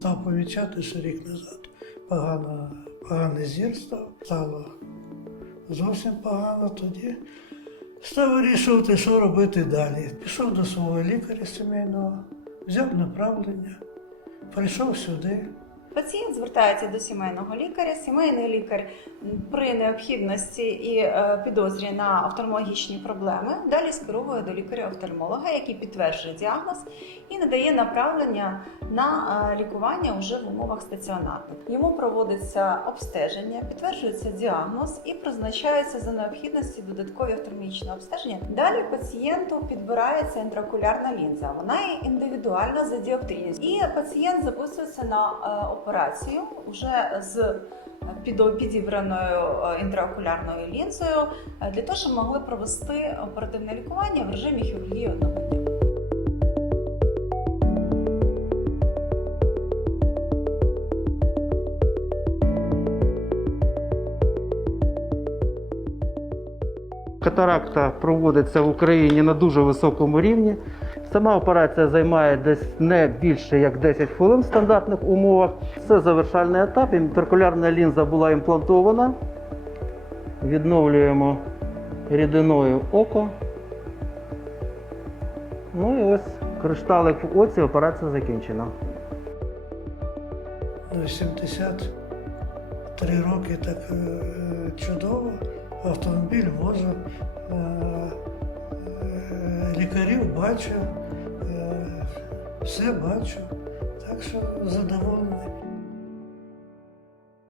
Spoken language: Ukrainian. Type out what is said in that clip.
помічати, що рік назад погано, погане зірство, стало зовсім погано тоді. Став вирішувати, що робити далі. Пішов до свого лікаря сімейного, взяв направлення, прийшов сюди. Пацієнт звертається до сімейного лікаря. Сімейний лікар при необхідності і е, підозрі на офтальмологічні проблеми далі скеровує до лікаря-офтальмолога, який підтверджує діагноз і надає направлення на е, лікування уже в умовах стаціонарних. Йому проводиться обстеження, підтверджується діагноз і призначається за необхідності додаткові офтальмологічне обстеження. Далі пацієнту підбирається інтракулярна лінза. Вона є індивідуальна за діоптрією. І пацієнт записується на е, операцію уже з підібраною е, інтраокулярною лінзою е, для того, щоб могли провести оперативне лікування в режимі хірургії одного дня. Катаракта проводиться в Україні на дуже високому рівні. Сама операція займає десь не більше як 10 хвилин в стандартних умовах. Це завершальний етап. Інтеркулярна лінза була імплантована. Відновлюємо рідиною око. Ну і ось кришталик в оці, операція закінчена. Ну, 73 роки так е, чудово. Автомобіль возу, е, лікарів бачу, е, все бачу. Так що задоволений.